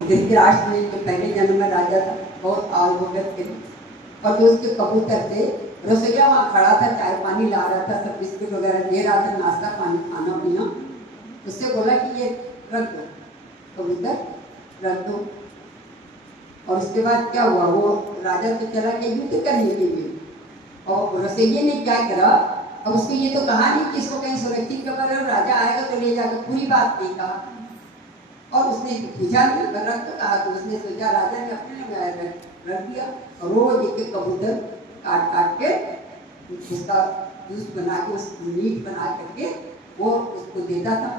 धृतराष्ट्र ने जो पहले जन्म में राजा था, बहुत आग हो गए थे, और जो उसके कबूतर थे, रसोईया वहाँ खड़ा था, चाय पानी ला रहा था, सब बिस्कुट वगैरह दे रहा था, नाश्ता पानी खाना पीना। उससे बोला कि ये रख दो कबूतर, रख दो। और उसके बाद क्या हुआ, वो राजा तो चला गया युद्ध करने के लिए, और रसोइये ने क्या करा, अब उसको ये तो कहा नहीं कि इसको कहीं सुरक्षित जगह रखो, राजा आएगा तो ले जाकर, पूरी बात नहीं कहा। और उसने पूछा नहीं, रख तो कहा, तो उसने सोचा राजा ने अपने लिए रख दिया। और रोज एक कबूतर काट काट के उसका जूस बना के, उस मीट बना करके वो उसको देता था।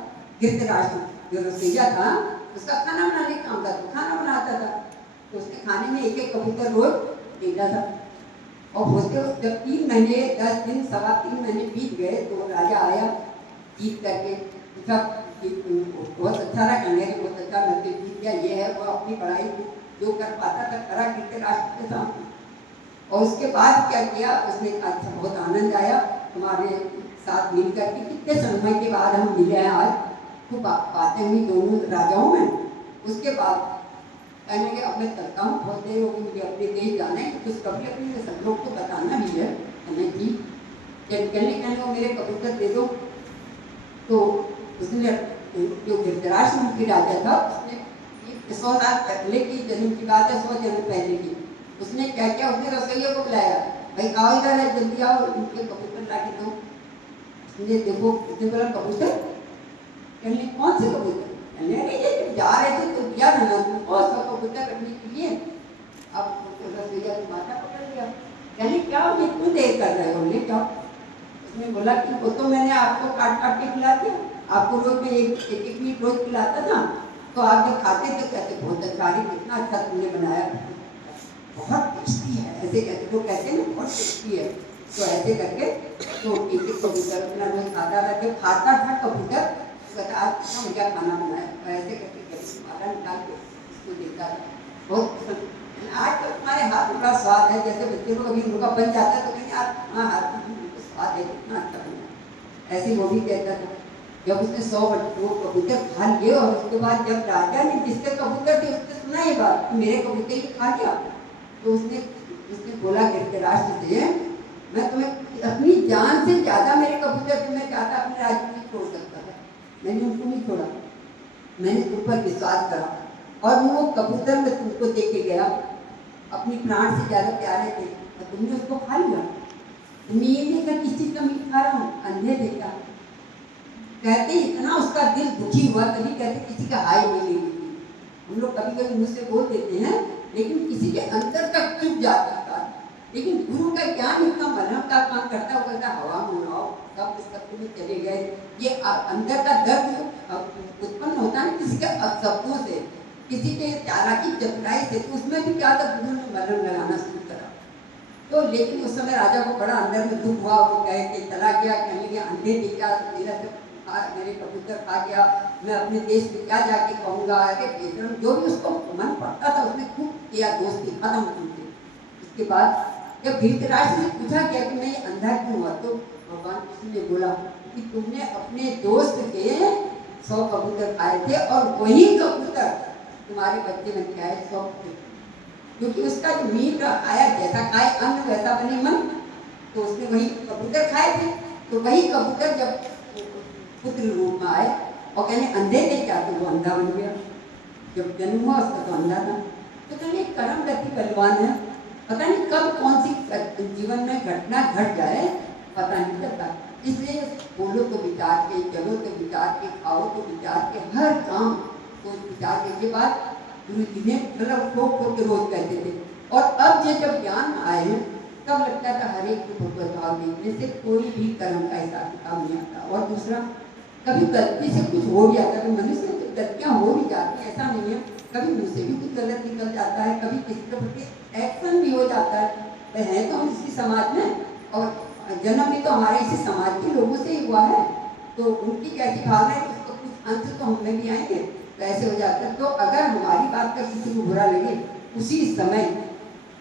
धृतराष्ट्र जो रसोइया था, उसका खाना बनाने का काम था, तो खाना बनाता था, तो उसके खाने में एक एक कबूतर रोज देता था। और उसके जब 3 महीने 10 दिन 3.25 महीने बीत गए, तो राजा आया जीत करके, सब बहुत अच्छा रहा, कहने बहुत अच्छा नतीजा जीत गया, ये है वो, अपनी पढ़ाई जो कर पाता था करा धृतराष्ट्र के सामने। और उसके बाद क्या किया उसने, अच्छा बहुत आनंद आया तुम्हारे साथ मिल करके, कितने समय के बाद हम मिले हैं आज, खूब बातें हुई दोनों राजाओं में। उसके बाद कहने के अब मैं चलता हूँ, बहुत देर होगी मुझे अपने देश जाना है, कुछ कभी अपने सब लोग को बताना भी है। कहने की कहने को मेरे कबूतर दे दो। तो उसने जो धृतराष्ट्र मुखी राजा था, उसने 100 साल पहले की जन्म की बात है, 100 जन्म पहले की, उसने क्या किया, उसने रसोइया को बुलाया, भाई आओ इधर है, जल्दी आओ, उनके कबूतर ला के दो। उसने देखो, उसने बोला कबूतर, कहने कौन से कबूतर, कहने अरे ये जा रहे थे तो दिया था ना तुमको 100 कबूतर रखने के लिए। अब रसोइया को माथा पकड़ लिया, कहने क्या हो, इतनी देर कर रहे हो, ले जाओ। उसने बोला कि वो तो मैंने आपको काट काट के खिला दिया, आपको रोज में एक मीट रोज खिलाता था, तो आप जब खाते थे कहते बहुत अच्छा, कितना अच्छा तुमने बनाया, बहुत टेस्टी है, ऐसे कहते, वो कहते हैं ना बहुत टेस्टी है। तो ऐसे करके तो एक एक कबूतर अपना रोज खाता था, जब खाता था कबूतर तो कहता आज कितना बढ़िया खाना बनाया, तो ऐसे करके माला निकाल के उसको देता था। बहुत पसंद, आज तो तुम्हारे हाथ में बड़ा स्वाद है, जैसे बच्चे को कभी उनका बन जाता है तो कहेंगे यार हाँ हाथ में स्वाद है, कितना अच्छा बना, ऐसे वो भी कहता था। जब उसने 100 कबूतर खा लिए, और उसके बाद जब राजा ने जिसके कबूतर थे उसने सुना ये बात, मेरे कबूतर ही खा लिया, तो उसने बोला धृतराष्ट्र से, मैं तुम्हें अपनी जान से ज्यादा मेरे कबूतर तुम्हें चाहता, अपने राज्य नहीं छोड़ सकता था, मैंने उनको नहीं छोड़ा, मैंने तुम पर विश्वास करा, और वो कबूतर में तुमको दे के गया, अपनी प्राण से ज्यादा प्यारे थे, और तुमने उसको खा लिया। तुमने ये देखा किस चीज का मीट खा रहा हूँ, अंधे देखा, कहते इतना उसका दिल दुखी हुआ, कभी कहते किसी का हाय नहीं ले थी। हम लोग कभी कभी मुझसे बोल देते हैं, लेकिन किसी के अंदर तक चुप जाता था। लेकिन गुरु का ज्ञान इतना मलहम का काम करता है, वो कहता हवा में उड़ाओ, सब शब्द में चले गए। ये अंदर का दर्द उत्पन्न होता है किसी के शब्दों से, किसी के चालाकी चतुराई से, तो उसमें भी क्या था, गुरु ने मलहम लगाना शुरू करा। तो लेकिन उस समय राजा को बड़ा अंदर में दुख हुआ, वो कह के चला गया, कहने लगे अंधे थे क्या, मेरे कबूतर खा गया, मैं अपने देश में क्या जाके कहूँगा, अरे बेशरम, जो भी उसको मन पड़ता था उसने खूब किया, दोस्ती खत्म उनसे। उसके बाद जब धृतराष्ट्र से पूछा गया कि मैं ये अंधा क्यों हुआ, तो भगवान कृष्ण ने बोला कि तुमने अपने दोस्त के 100 कबूतर खाए थे, और वही कबूतर तुम्हारे बच्चे बन के आए 100 थे, क्योंकि उसका जो मीट आया, जैसा खाए अन्न वैसा बने मन, तो उसने वही कबूतर खाए थे। तो वही कबूतर जब पुत्र रूप में आए, और कहने अंधे थे क्या, तो वो अंधा बन गया, जब जन्म हुआ उसका तो अंधा था। तो कहने कर्म गति बलवान है, पता नहीं कब कौन सी जीवन में घटना घट जाए, पता नहीं चलता। इसलिए बोलो तो विचार के, चलो तो विचार के, खाओ तो विचार के, हर काम तो विचार के बाद गुरु जी ने मतलब ठोक ठोक के रोज कहते थे। और अब जब ज्ञान आए हैं, तब लगता था हर एक को भगवत भाव देखने से कोई भी कर्म का हिसाब किताब नहीं आता। और दूसरा, कभी गलती से कुछ हो भी जाता है, मनुष्य से गलतियाँ हो भी जाती हैं, ऐसा नहीं है, कभी मुझसे भी कुछ गलत निकल जाता है, कभी किसी के प्रति एक्शन भी हो जाता है तो हम इसी समाज में, और जन्म भी तो हमारे इसी समाज के लोगों से ही हुआ है, तो उनकी कैसी भावना है, उसको कुछ अंश तो हमें भी आएंगे, तो ऐसे हो जाता है। तो अगर हमारी बात का किसी को बुरा लगे, उसी समय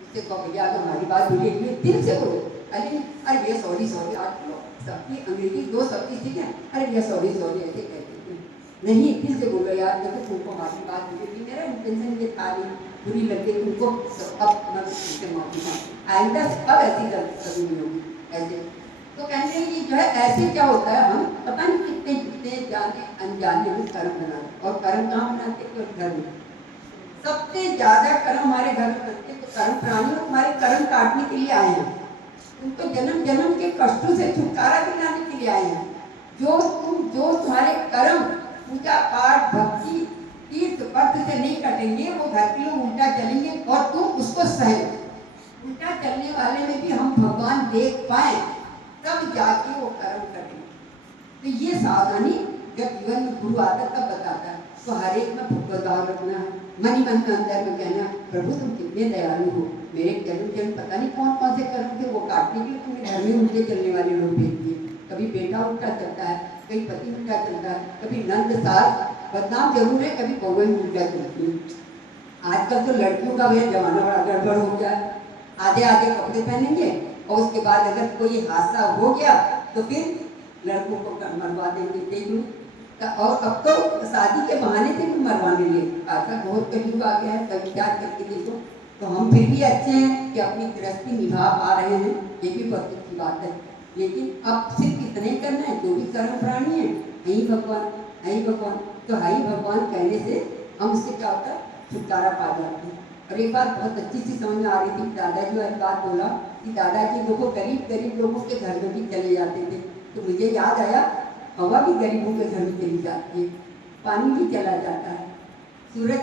उससे कहो भैया तो हमारी बात बुरी लगी, दिल से बोलो, अरे अरे भैया सॉरी सॉरी, आज लोग सबकी अंग्रेजी 2 शब्द सीखे, अरे भैया सॉरी सॉरी ऐसे कहते हैं, नहीं फिर से बोलो यार, देखो तुमको हमारी बात मुझे मेरा इंटेंशन ये था नहीं, बुरी लगे तुमको, अब मैं तुमसे माफी मांगती, आइंदा अब ऐसी गलती कभी नहीं होगी ऐसे। तो कहते हैं कि जो है ऐसे क्या होता है, हम पता नहीं कितने कितने जाने अनजाने में कर्म बनाते, और कर्म कहाँ बनाते हैं, तो घर में। सबसे ज्यादा कर्म हमारे घर में बनते, तो कर्म प्राणी हमारे कर्म काटने के लिए आए हैं, तुमको जन्म जन्म के कष्टों से छुटकारा दिलाने के लिए आए हैं। जो तुम्हारे कर्म पूजा पाठ भक्ति तीर्थ पथ से नहीं कटेंगे, वो घर के लोग उल्टा चलेंगे और तुम उसको सहे। उल्टा चलने वाले में भी हम भगवान देख पाए, तब जाके वो कर्म करेंगे। तो ये सावधानी जब जीवन में गुरु आता तब बताता है। तो हर एक में भगवद्भाव रखना है, मन ही मन में अंदर में कहना, प्रभु तुम कितने दयालु हो, मेरे जन्म जन्म पता नहीं कौन कौन से कर्म थे वो काटने के लिए तुमने घर में उल्टे चलने वाले लोग भेज दिए। कभी बेटा उल्टा चलता है, कभी पति उल्टा चलता है, कभी नंद सास बदनाम जरूर है, कभी बहुएं उल्टा चलती है। आजकल तो लड़कियों का भैया जमाना बड़ा गड़बड़ हो गया, आधे आधे कपड़े पहनेंगे और उसके बाद अगर कोई हादसा हो गया तो फिर लड़कों को मरवा देंगे, देख लो। और अब तो शादी के बहाने से भी मरवाने लिए ऐसा बहुत कलयुग आ गया है, कभी विचार करके देखो। तो हम फिर भी अच्छे हैं कि अपनी गृहस्थी निभा पा रहे हैं, ये भी बहुत अच्छी बात है। लेकिन अब सिर्फ इतने करना है, जो भी कर्म प्राणी है यही भगवान, यही भगवान, तो यही भगवान कहने से हम उससे क्या होता है, छुटकारा पा जाते हैं। और एक बात बहुत अच्छी सी समझ में आ रही थी, दादाजी एक बात बोला कि दादाजी लोगों गरीब गरीब लोगों के घर में भी चले जाते थे, तो मुझे याद आया हवा भी गरीबों के घर में चली जाती है, पानी भी चला जाता है, सूरज